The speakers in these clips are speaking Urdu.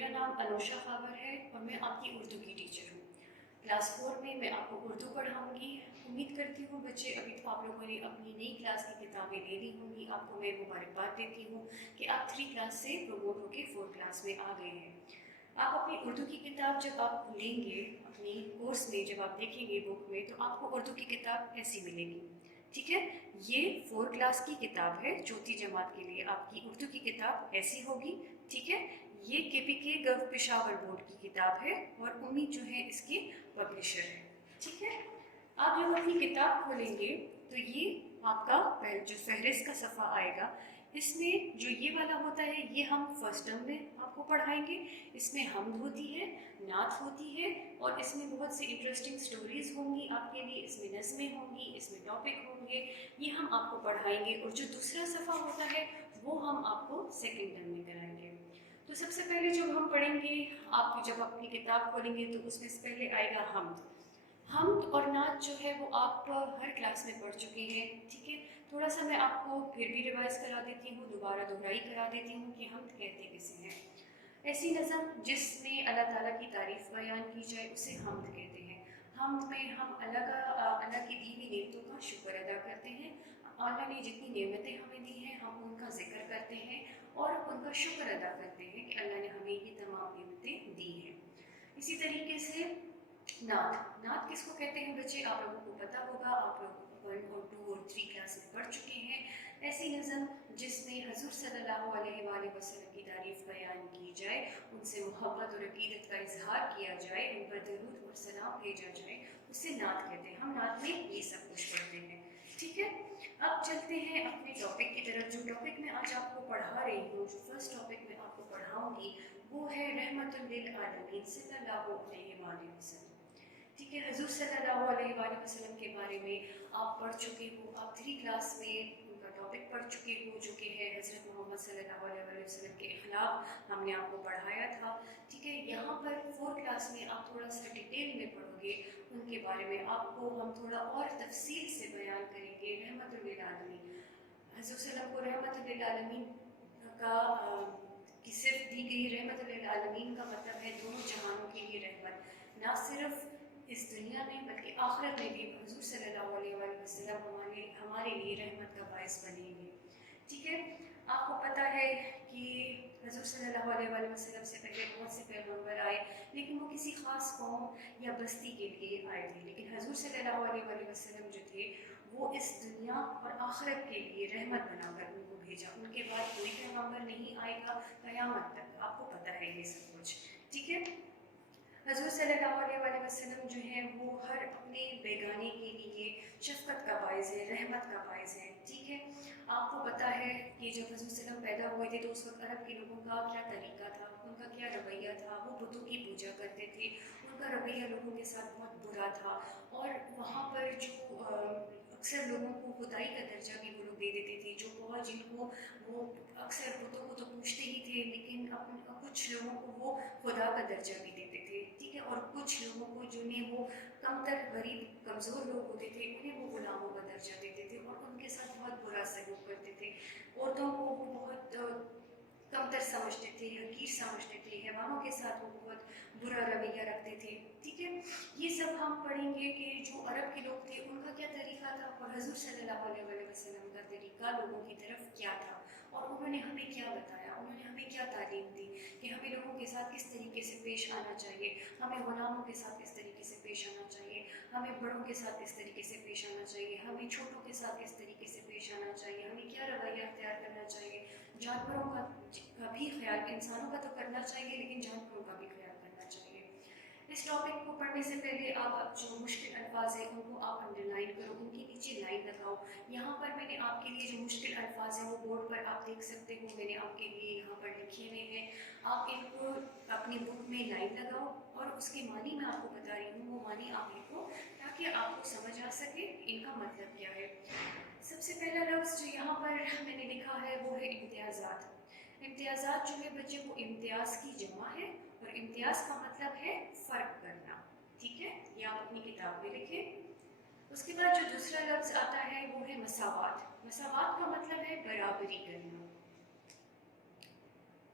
میرا نام انوشا خاور ہے اور میں آپ کی اردو کی ٹیچر ہوں۔ کلاس 4 میں آپ کو اردو پڑھاؤں گی۔ امید کرتی ہوں بچے ابھی تو آپ لوگوں نے اپنی نئی کلاس کی کتابیں لے لی ہوں گی۔ آپ کو میں مبارکباد دیتی ہوں کہ آپ 3 کلاس سے پروموٹ ہو کے 4 کلاس میں آ گئے ہیں۔ آپ اپنی اردو کی کتاب جب آپ لیں گے اپنی کورس میں، جب آپ دیکھیں گے بک میں، تو آپ کو اردو کی کتاب ایسی ملے گی، ٹھیک ہے؟ یہ 4 کلاس کی کتاب ہے، چوتھی جماعت کے لیے آپ کی اردو کی کتاب ایسی ہوگی، ٹھیک ہے؟ یہ KPK گو پشاور بورڈ کی کتاب ہے اور امید جو ہے اس کی پبلشر ہے، ٹھیک ہے؟ آپ جب اپنی کتاب کھولیں گے تو یہ آپ کا جو فہرست کا صفحہ آئے گا، اس میں جو یہ والا ہوتا ہے یہ ہم فرسٹ ٹرم میں آپ کو پڑھائیں گے۔ اس میں حمد ہوتی ہے، نعت ہوتی ہے اور اس میں بہت سی انٹرسٹنگ سٹوریز ہوں گی آپ کے لیے، اس میں نظمیں ہوں گی، اس میں ٹاپک ہوں گے، یہ ہم آپ کو پڑھائیں گے۔ اور جو دوسرا صفحہ ہوتا ہے وہ ہم آپ کو سیکنڈ ٹرم میں کرائیں گے۔ تو سب سے پہلے جب ہم پڑھیں گے، آپ جب اپنی کتاب کھولیں گے تو اس میں سے پہلے آئے گا حمد۔ حمد اور نعت جو ہے وہ آپ ہر کلاس میں پڑھ چکے ہیں، ٹھیک ہے؟ تھوڑا سا میں آپ کو پھر بھی ریوائز کرا دیتی ہوں، دوبارہ دہرائی کرا دیتی ہوں کہ حمد کہتے کسے ہیں۔ ایسی نظم جس میں اللہ تعالیٰ کی تعریف بیان کی جائے اسے حمد کہتے ہیں۔ حمد میں ہم اللہ کی دی ہوئی نعمتوں کا شکر ادا کرتے ہیں۔ اللہ نے جتنی نعمتیں ہمیں دی ہیں ہم ان کا ذکر کرتے ہیں اور ان کا شکر ادا کرتے ہیں کہ اللہ نے ہمیں یہ تمام نعمتیں دی ہیں۔ اسی طریقے سے نعت کس کو کہتے ہیں بچے؟ آپ لوگوں کو پتہ ہوگا، آپ لوگ 1 اور 2 اور 3 کلاس میں پڑھ چکے ہیں۔ ایسی نظم جس میں حضور صلی اللہ علیہ وآلہ وسلم کی تعریف بیان کی جائے، ان سے محبت اور عقیدت کا اظہار کیا جائے، ان پر درود اور سلام بھیجا جائے، اسے نعت کہتے ہیں۔ ہم نعت میں یہ سب کچھ کرتے ہیں، ٹھیک ہے؟ اب چلتے ہیں اپنے ٹاپک کی طرف۔ جو ٹاپک میں آج آپ کو پڑھا رہی ہوں، جو فرسٹ ٹاپک میں آپ کو پڑھاؤں گی وہ ہے رحمت للعالمین صلی اللہ علیہ وآلہ وسلم، ٹھیک ہے؟ حضور صلی اللہ علیہ وآلہ وسلم کے بارے میں آپ پڑھ چکے ہو، آپ 3 کلاس میں ان کا ٹاپک پڑھ چکے ہو جو کہ ہے حضرت محمد صلی اللہ علیہ وآلہ وسلم کے اخلاق، ہم نے آپ کو پڑھایا تھا، ٹھیک ہے؟ یہاں پر 4 کلاس میں آپ تھوڑا سا ڈیٹیل میں پڑھو گے، ان کے بارے میں آپ کو ہم تھوڑا اور تفصیل سے بیان کریں گے۔ رحمت للعالمین، حضور صلی اللہ کو رحمت للعالمین کا کی صرف دی گئی رحمت للعالمین کا مطلب ہے دونوں جہانوں کے لیے رحمت، نہ صرف اس دنیا میں بلکہ آخرت میں بھی حضور صلی اللہ علیہ وآلہ وسلم ہمارے لیے رحمت کا باعث بنیں گے، ٹھیک ہے؟ آپ کو پتہ ہے کہ حضور صلی اللہ علیہ وآلہ وسلم سے پہلے بہت سے پیغمبر آئے، لیکن وہ کسی خاص قوم یا بستی کے لیے آئے تھے، لیکن حضور صلی اللہ علیہ وآلہ وسلم جو تھے وہ اس دنیا اور آخرت کے لیے رحمت بنا کر ان کو بھیجا۔ ان کے بعد کوئی پیغمبر نہیں آئے گا قیامت تک، آپ کو پتہ ہے یہ سب کچھ، ٹھیک ہے؟ حضور صلی اللہ علیہ وآلہ وسلم جو ہیں وہ ہر اپنے بیگانے کے لیے شفقت کا باعث ہے، رحمت کا باعث ہے، ٹھیک ہے؟ آپ کو پتہ ہے کہ جب حضور صلی اللہ علیہ وسلم پیدا ہوئے تھے تو اس وقت عرب کے لوگوں کا کیا طریقہ تھا، ان کا کیا رویہ تھا، وہ بتوں کی پوجا کرتے تھے، ان کا رویہ لوگوں کے ساتھ بہت برا تھا، اور وہاں پر جو اکثر لوگوں کو خدائی کا درجہ بھی وہ لوگ دے دیتے تھے، جو بہت جن کو وہ اکثر بتوں کو تو پوچھتے ہی تھے، لیکن کچھ لوگوں کو وہ خدا کا درجہ بھی دیتے تھے، ٹھیک ہے؟ اور کچھ لوگوں کو جنہیں وہ کمتر، غریب، کمزور لوگ ہوتے تھے انہیں وہ غلاموں کا درجہ دیتے تھے اور ان کے ساتھ بہت برا سلوک کرتے تھے۔ عورتوں کو وہ بہت کمتر سمجھتے تھے، حقیر سمجھتے تھے، حیوانوں کے ساتھ وہ بہت برا رویہ رکھتے تھے، ٹھیک ہے؟ یہ سب ہم پڑھیں گے کہ جو عرب کے لوگ تھے ان کا کیا طریقہ تھا اور حضور صلی اللہ علیہ وآلہ وسلم کا طریقہ لوگوں کی طرف کیا تھا، اور انہوں نے ہمیں کیا بتایا، انہوں نے ہمیں کیا تعلیم دی کہ ہمیں لوگوں کے ساتھ کس طریقے سے پیش آنا چاہیے، ہمیں غلاموں کے ساتھ کس طریقے سے پیش آنا چاہیے، ہمیں بڑوں کے ساتھ کس طریقے سے پیش آنا چاہیے، ہمیں چھوٹوں کے ساتھ کس طریقے سے پیش آنا چاہیے، ہمیں کیا رویہ اختیار کرنا چاہیے، جانوروں کا بھی خیال، انسانوں کا تو کرنا چاہیے لیکن جانوروں کا بھی خیال کرنا چاہیے۔ اس ٹاپک کو پڑھنے سے پہلے آپ جو مشکل الفاظ ہیں ان کو آپ انڈر لائن کرو، ان کے نیچے لائن لگاؤ۔ یہاں پر میں نے آپ کے لیے جو مشکل الفاظ ہیں وہ بورڈ پر آپ دیکھ سکتے ہو، میں نے آپ کے لیے یہاں پر لکھے ہوئے ہیں، آپ ان کو اپنی بک میں لائن لگاؤ اور اس کے معنی میں آپ کو بتا رہی ہوں، وہ معنی آپ لکھو تاکہ آپ کو سمجھ آ سکے ان کا مطلب کیا ہے۔ سب سے پہلا لفظ جو یہاں پر میں نے لکھا ہے وہ ہے امتیازات۔ امتیازات جو ہے بچے وہ امتیاز کی جمع ہے اور امتیاز کا مطلب ہے فرق کرنا، ٹھیک ہے؟ یہ آپ اپنی کتاب میں لکھیں۔ اس کے بعد جو دوسرا لفظ آتا ہے وہ ہے مساوات۔ مساوات کا مطلب ہے برابری کرنا۔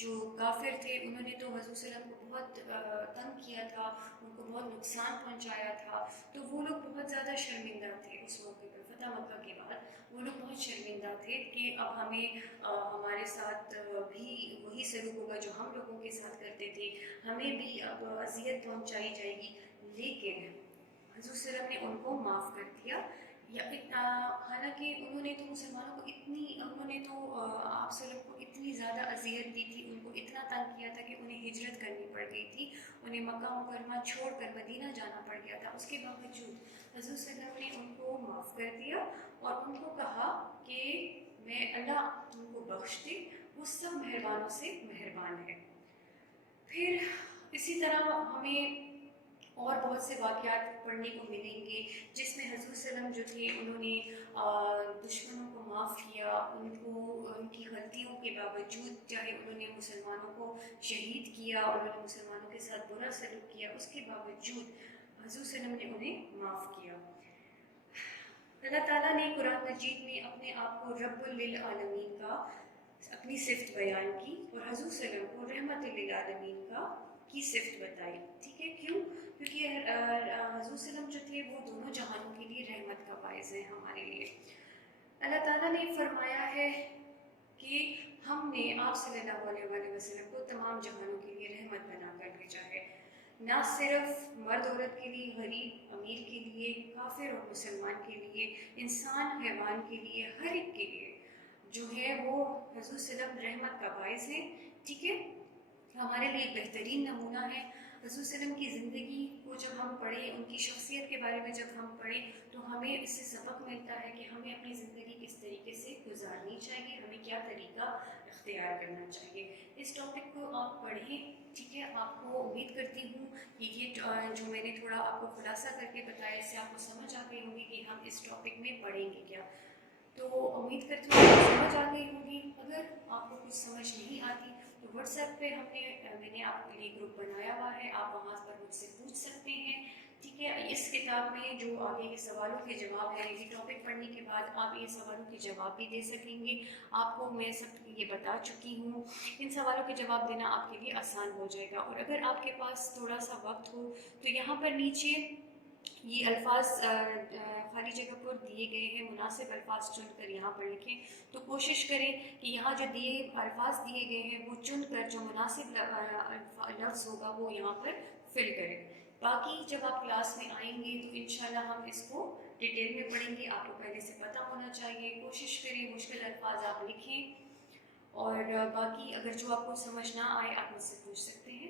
جو کافر تھے انہوں نے تو حضور صلی اللہ علیہ وسلم کو بہت تنگ کیا تھا، ان کو بہت نقصان پہنچایا تھا، تو وہ لوگ بہت زیادہ شرمندہ تھے اس موقع پر فتح مکہ کے بعد۔ وہ لوگ بہت شرمندہ تھے کہ اب ہمیں ہمارے ساتھ بھی وہی سلوک ہوگا جو ہم لوگوں کے ساتھ کرتے تھے، ہمیں بھی اب اذیت پہنچائی جائے گی۔ لیکن حضور صلی اللہ علیہ وسلم نے ان کو معاف کر دیا، حالانکہ انہوں نے تو مسلمانوں کو انہوں نے تو آپ صلی اللہ علیہ وسلم کو اتنی زیادہ اذیت دی تھی، ان کو اتنا تنگ کیا تھا کہ انہیں ہجرت کرنی پڑ گئی تھی، انہیں مکہ مکرمہ چھوڑ کر مدینہ جانا پڑ گیا تھا۔ اس کے باوجود حضور صلی اللہ علیہ وسلم نے ان کو معاف کر دیا اور ان کو کہا کہ میں اللہ ان کو بخش دے، وہ سب مہربانوں سے مہربان ہے۔ پھر اسی طرح ہمیں اور بہت سے واقعات پڑھنے کو ملیں گے جس میں حضور صلی اللہ علیہ وسلم جو تھے انہوں نے دشمنوں کو معاف کیا، ان کو ان کی غلطیوں کے باوجود، چاہے انہوں نے مسلمانوں کو شہید کیا، انہوں نے مسلمانوں کے ساتھ برا سلوک کیا، اس کے باوجود حضور صلی اللہ علیہ وسلم نے انہیں معاف کیا۔ اللہ تعالیٰ نے قرآن مجید میں اپنے آپ کو رب للعالمین کا اپنی صفت بیان کی اور حضور صلی اللہ علیہ وسلم کو رحمت للعالمین کی صفت بتائی، ٹھیک ہے؟ کیوں؟ کیونکہ حضور صلی اللہ علیہ وسلم جو تھے وہ دونوں جہانوں کے لیے رحمت کا باعث ہیں ہمارے لیے۔ اللہ تعالیٰ نے فرمایا ہے کہ ہم نے آپ صلی اللہ علیہ وسلم کو تمام جہانوں کے لیے رحمت بنا کر بھیجا ہے، نہ صرف مرد عورت کے لیے، غریب امیر کے لیے، کافر اور مسلمان کے لیے، انسان حیوان کے لیے، ہر ایک کے لیے جو ہے وہ حضور صلی اللہ علیہ وسلم رحمت کا باعث ہے، ٹھیک ہے؟ ہمارے لیے ایک بہترین نمونہ ہے۔ حضور صلی اللہ علیہ وسلم کی زندگی کو جب ہم پڑھیں، ان کی شخصیت کے بارے میں جب ہم پڑھیں تو ہمیں اس سے سبق ملتا ہے کہ ہمیں اپنی زندگی کس طریقے سے گزارنی چاہیے، ہمیں کیا طریقہ اختیار کرنا چاہیے۔ اس ٹاپک کو آپ پڑھیں، ٹھیک ہے؟ آپ کو امید کرتی ہوں کہ یہ جو میں نے تھوڑا آپ کو خلاصہ کر کے بتایا، اس سے آپ کو سمجھ آ گئی ہوگی کہ ہم اس ٹاپک میں پڑھیں گے کیا۔ تو امید کرتی ہوں کہ سمجھ آ گئی ہوگی۔ اگر آپ کو کچھ سمجھ نہیں آتی تو واٹس ایپ پہ میں نے آپ کے لیے گروپ بنایا ہوا ہے، آپ وہاں پر مجھ سے پوچھ سکتے ہیں، ٹھیک ہے؟ اس کتاب میں جو آگے کے سوالوں کے جواب ہیں، یہ ٹاپک پڑھنے کے بعد آپ یہ سوالوں کے جواب بھی دے سکیں گے۔ آپ کو میں سب یہ بتا چکی ہوں، ان سوالوں کے جواب دینا آپ کے لیے آسان ہو جائے گا۔ اور اگر آپ کے پاس تھوڑا سا وقت ہو تو یہاں پر نیچے یہ الفاظ خالی جگہ پر دیے گئے ہیں، مناسب الفاظ چن کر یہاں پر لکھیں۔ تو کوشش کریں کہ یہاں جو الفاظ دیے گئے ہیں وہ چن کر جو مناسب لفظ ہوگا وہ یہاں پر فل کریں۔ باقی جب آپ کلاس میں آئیں گے تو انشاءاللہ ہم اس کو ڈیٹیل میں پڑھیں گے، آپ کو پہلے سے پتہ ہونا چاہیے۔ کوشش کریں مشکل الفاظ آپ لکھیں، اور باقی اگر جو آپ کو سمجھ نہ آئے آپ مجھ سے پوچھ سکتے ہیں۔